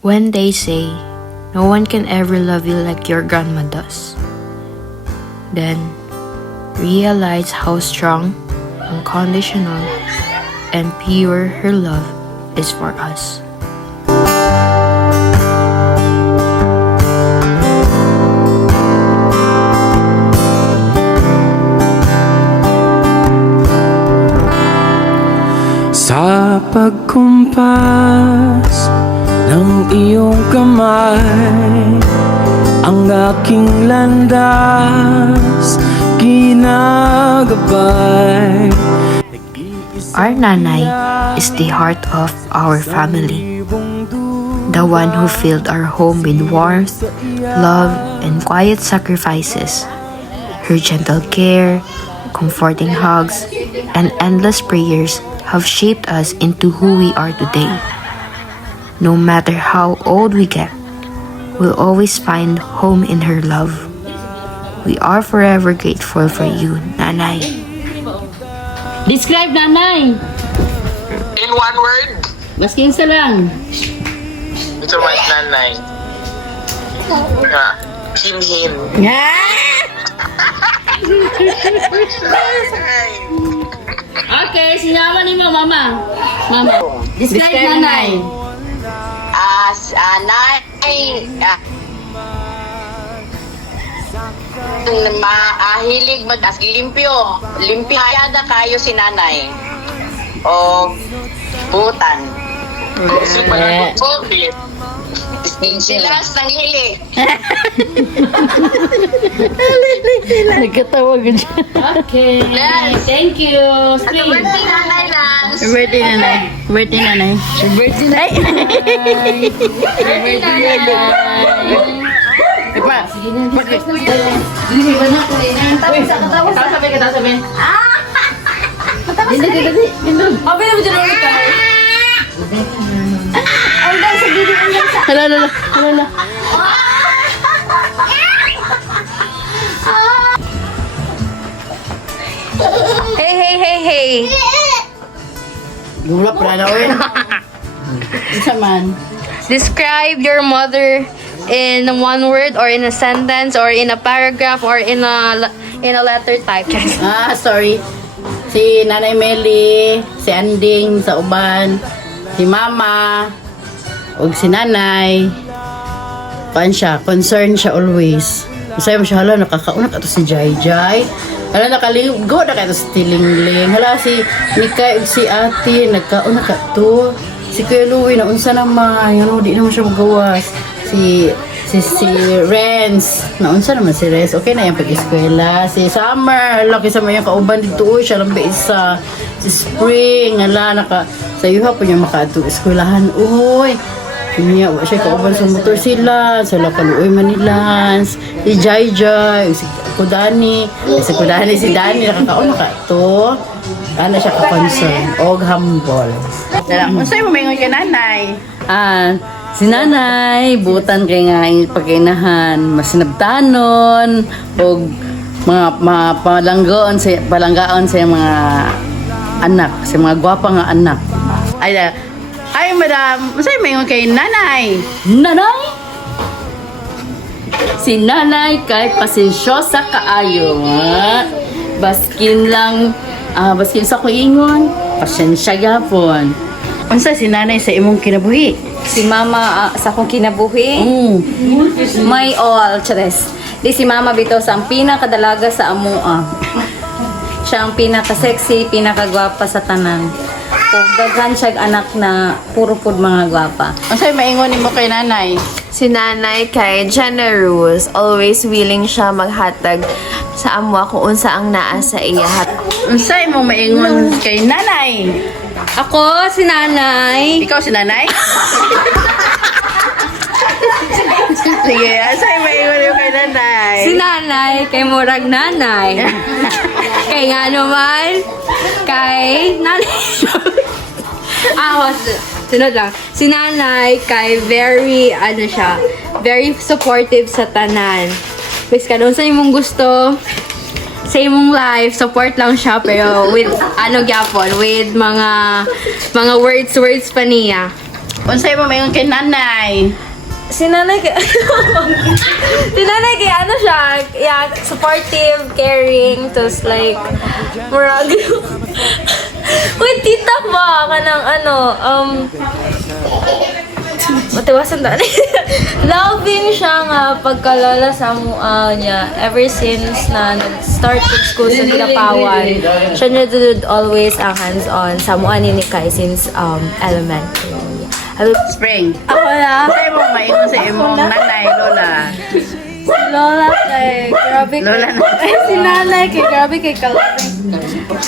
When they say, no one can ever love you like your grandma does, then realize how strong, unconditional, and pure her love is for us. Sa pagkumpas ng iyong kamay, ang aking landas ginagabay. Our nanay is the heart of our family, the one who filled our home with warmth, love, and quiet sacrifices. Her gentle care, comforting hugs, and endless prayers have shaped us into who we are today. No matter how old we get, we'll always find home in her love. We are forever grateful for you, Nanay. Describe nanay. In one word, Masking isa lang. ito mas nanay. Himhin. Okay, sinama ni mo, mama. Mama. Describe nanay. Mahilig limpyo. Limpyada kayo si nanay. O butan. Kasi pala COVID. Silas ng hili. Nagkatawag siya. Okay. Yes. Thank you. Spring. Birthday nanay lang. Birthday nanay. Birthday nanay. Birthday nanay. Birthday nanay. Pa. Tapos sabi ka, tapos sabi. Hindi. Abi na mo dyan ulit ka. Hanggang sa gili, hanggang sa... Hala. Hey! Gula pala na ulit. Isa man. Describe your mother in one word or in a sentence or in a paragraph or in a letter type. Sorry. Si Nanay Meli, si Anding sa uban, si Mama, ug si Nanay. Paan siya? Concerned siya always. Masaya mo siya, hala, nakakauna ka to si Jai. Hala, nakaligo na ka to si Tilingling. Hala, si Nika ug si Ate, nagkauna ka to. Si Kuya Louie, naunsa naman. Di naman siya magawas. Si Renz, naunsa naman si Renz. Okay na yung pag-eskwela. Si Summer, laki sa mga kauban dito. Uy, siya lang ba isa. Si Spring, hala, sa yuha po niya makato-eskwelahan. Uy, niya, siya kauban sa motor sila. Sa Lakaluoy, Manilans. Si Jai, si Kudani. Si Dani, nakakauna ka to. Ano siya ka-concern. Og humble. Kung sa'yo mo may ngon ka nanay? Si nanay, butan kay nga pagkainahan, masinabtanon, o mga palanggaon sa mga anak, sa mga gwapa nga anak. Ay madam, masaya may kay nanay. Nanay? Si nanay kay pasensyosa kaayo. Baskin sa kuingon, pasensya gapon. Unsa si nanay sa imong kinabuhi? Si mama sa akong kinabuhi, may all, chares. Di si mama bito sa ang pinakadalaga sa amoa. Siya ang pinaka-sexy, pinakagwapa sa tanan. Kung daghan siya anak na puro pud mga gwapa. Ang sa'yo maingon mo kay nanay? Si nanay kay generous, always willing siya maghatag sa amwa kung unsa ang naa sa iya. Ang sa'yo mo maingon kay nanay? Ako, si nanay. Ikaw si nanay? Sige, ang sa'yo maingon mo kay nanay? Si nanay, kay murag nanay. Kay nga naman, kay nanay. Sunod lang. Si nanay, kay very supportive sa tanan. Bes ka doon sa imong gusto, sa imong life, support lang siya, pero with, gyapon, with mga words pa niya. Unsay mo mayon kay nanay? Si nanay kay si nanay kay ano siya, yeah, supportive, caring, tos like murag. Uy, tita ba kanang ano, matiwasan daan. Loving siya nga pagkalala sa mua niya ever since na nag-start yung school sa Dilapawan. Siya na dud always ang hands-on sa mua ni Kay since elementary. Spring. Ako na. Unsay mo mayon sa imong nanay, lola? Lola kay grabe Lola na. Ay, si nanay kay grabe kay kalabing.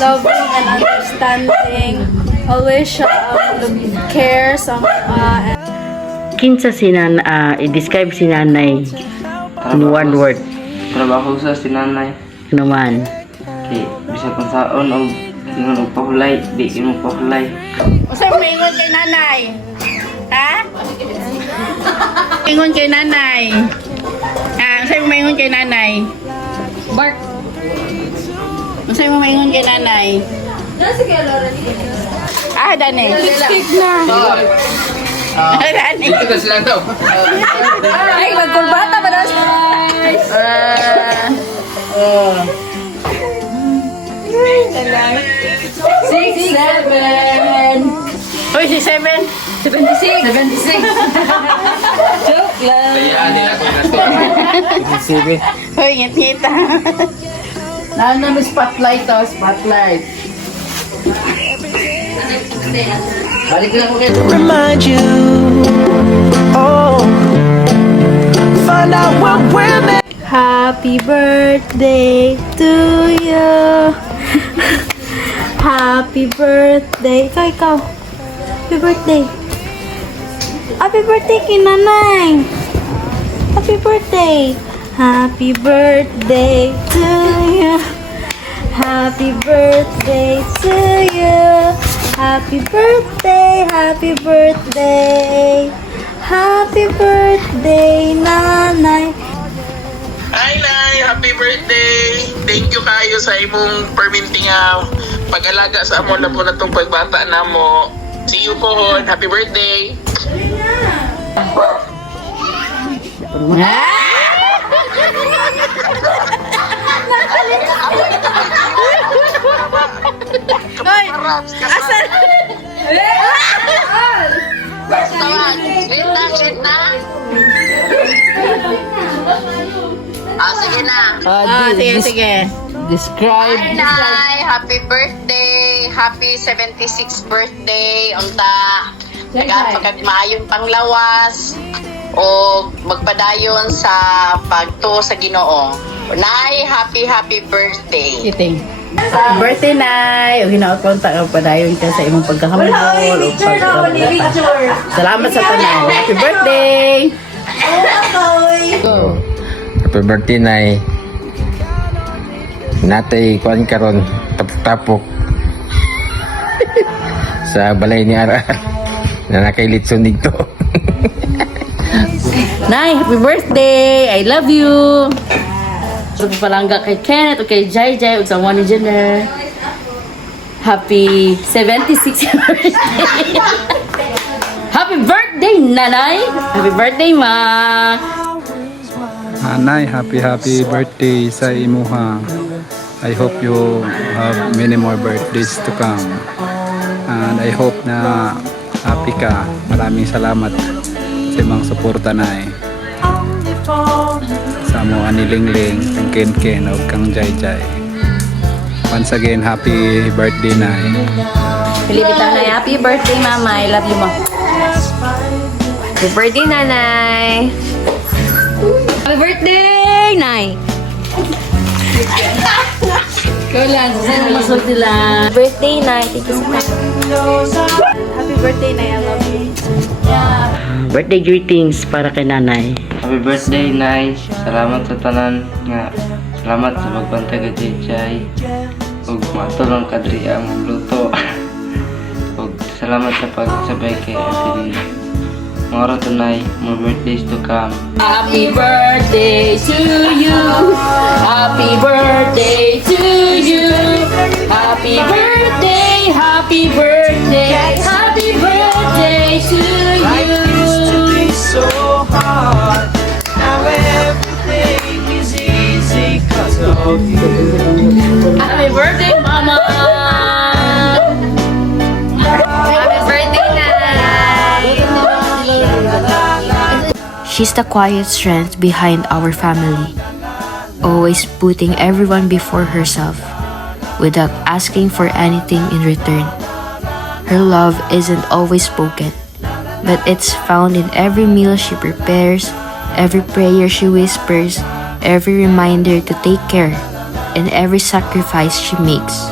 Loving and understanding. Always siya care sa Kinsa si i-describe si nanay in one word Trabaho sa sinanay naman. kay bisa kung saon o ingon og pahulay di imo pahulay. Unsay mo ingon kay nanay? Ha? Ingon kay nanay. Unsay mo ingon kay nanay? Bark. Unsay mo ingon kay nanay? Dani. Lipstick na. Dani. Ay, magkurbata ba na? Six, seven. Hoy, si 7. 76. Joke lang. Hoy, ngit-ngit. Nana mo spotlight to, spotlight. Balik lang ko kayo. Remind you. Oh, find out what we're meant. Happy birthday to you. Happy birthday. Ikaw. Happy birthday. Happy birthday kay nanay. Happy birthday. Happy birthday to you. Happy birthday to you. Happy birthday. Happy birthday. Happy birthday, nanay. Hi, Nay! Happy birthday! Thank you kayo sa imong perminting pag-alaga sa amo na po na itong pagbata na mo. See you po, happy birthday! Tawag. Wait na. Sige na. Sige. Hi, Nay. Happy birthday. Happy 76th birthday. Unta. Nagapagagmayong panglawas. O magpadayon sa pagto sa Ginoo. Nay, happy birthday. Kiting. Birthday, Nay! O hinaot ko ang padayon ka sa imong pagkakamol o pagkakamulata. Salamat sa tanan. Happy birthday! Go! Happy birthday, Nay. Natay kuan karon tapok-tapok sa balay ni Ara na nakailitson dito. Nay, happy birthday! I love you! Palangga kay Kenneth o kay Jai Jai o sa mga ni Jenner. Happy 76th birthday! Happy birthday, Nanay! Happy birthday, Ma! Nanay, happy birthday sa imuha. I hope you have many more birthdays to come. And I hope na happy ka. Maraming salamat sa imong suporta, Nay. Sa mo anilingling, kang Ken o kang Jai Jai. Once again, happy birthday, Nay. Pilipitang na happy birthday, Mama. I love you, Ma. Happy birthday, nanay. Happy birthday, Nay. Ikaw lang, saan mo masulti lang? Birthday, Nay. Thank you so much. Happy birthday, Nay. I love you. Birthday greetings para kay Nanay. Happy birthday, Nay. Salamat sa tanan nga. Salamat sa pagbantay ka Jay. Ug matulong ka diri ang luto. Ug salamat sa pagsabay kay Ate Dina. Mga tunay, more birthdays to come. Happy birthday to you. Happy birthday to you. Happy birthday, happy birthday, happy birthday. birthday to Life used to you. be so hard. Now everything is easy 'cause of you. Happy birthday, Mama! Happy birthday, Nanay! She's the quiet strength behind our family, always putting everyone before herself without asking for anything in return. Her love isn't always spoken, but it's found in every meal she prepares, every prayer she whispers, every reminder to take care, and every sacrifice she makes.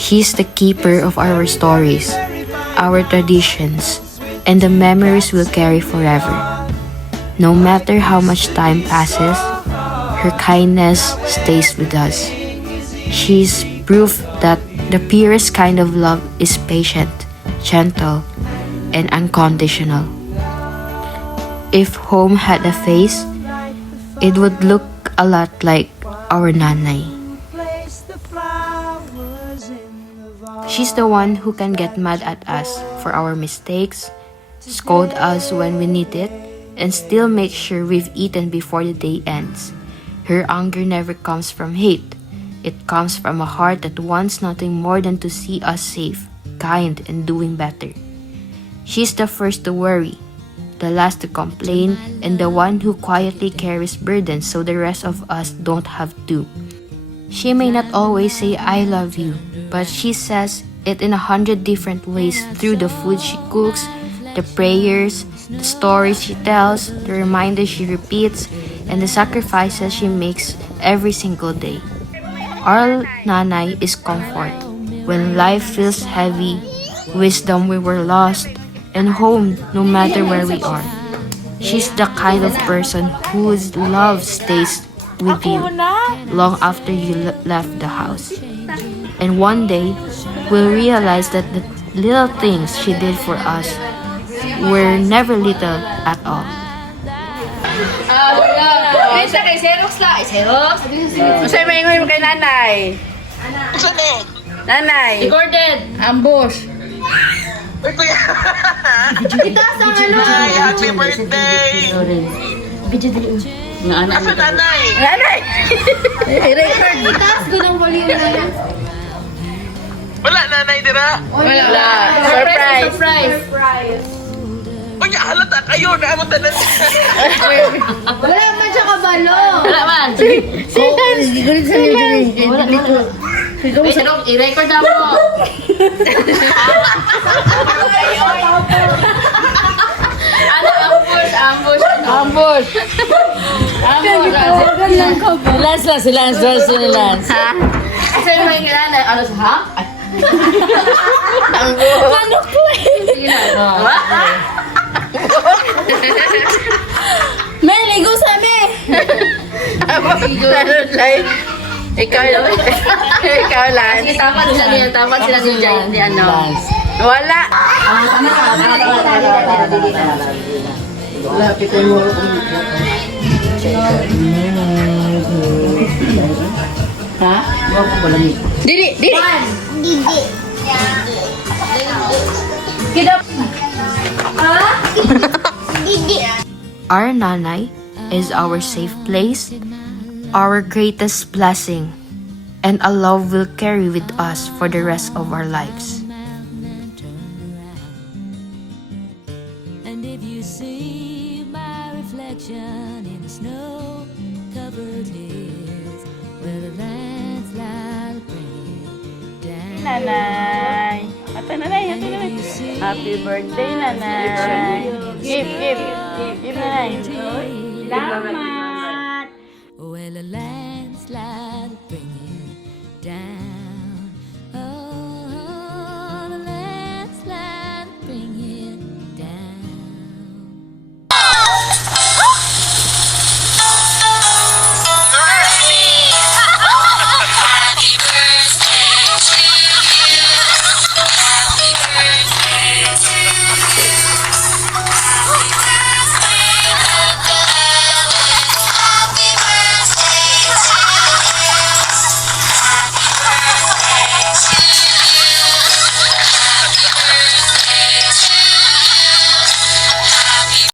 She's the keeper of our stories, our traditions, and the memories we'll carry forever. No matter how much time passes, her kindness stays with us. She's proof that the purest kind of love is patient, gentle, and unconditional. If home had a face, it would look a lot like our nanay. She's the one who can get mad at us for our mistakes, scold us when we need it, and still make sure we've eaten before the day ends. Her anger never comes from hate. It comes from a heart that wants nothing more than to see us safe, kind, and doing better. She's the first to worry, the last to complain, and the one who quietly carries burdens so the rest of us don't have to. She may not always say I love you, but she says it in 100 different ways through the food she cooks, the prayers, the stories she tells, the reminders she repeats, and the sacrifices she makes every single day. Our nanay is comfort when life feels heavy, wisdom when we're lost, and home no matter where we are. She's the kind of person whose love stays with you long after you left the house. And one day, we'll realize that the little things she did for us were never little at all. Bisa kay Xerox la. Xerox. Masay maingon mo kay nanay. Nanay. Recorded. Ambush. Uy, kuya! Itaas ang ano. Ay, happy birthday! Nga anak. Asa nanay? Nanay! I-record. Itaas ko ng volume na yan. Wala nanay dira? Wala. Surprise. Surprise. Uy, halata kayo na amon tanan. Wala man siya kabalo. Wala man. Gulit sa niyo. I-record na mo. Ano, ambush. Ambush. Lance. Ha? Kasi may kailangan, ano sa ha? Ambush. Ano po eh? Sige na. May ligo sa me. Ikaw Lance. Tapat sila ni ano. Wala. Ha? Dili. Our nanay is our safe place, our greatest blessing, and a love we'll carry with us for the rest of our lives. And if you see my reflection in the snow-covered hills where the landslide bring down. Nanay. Ate nanay. Happy birthday, nanay. Give, nanay. Salamat.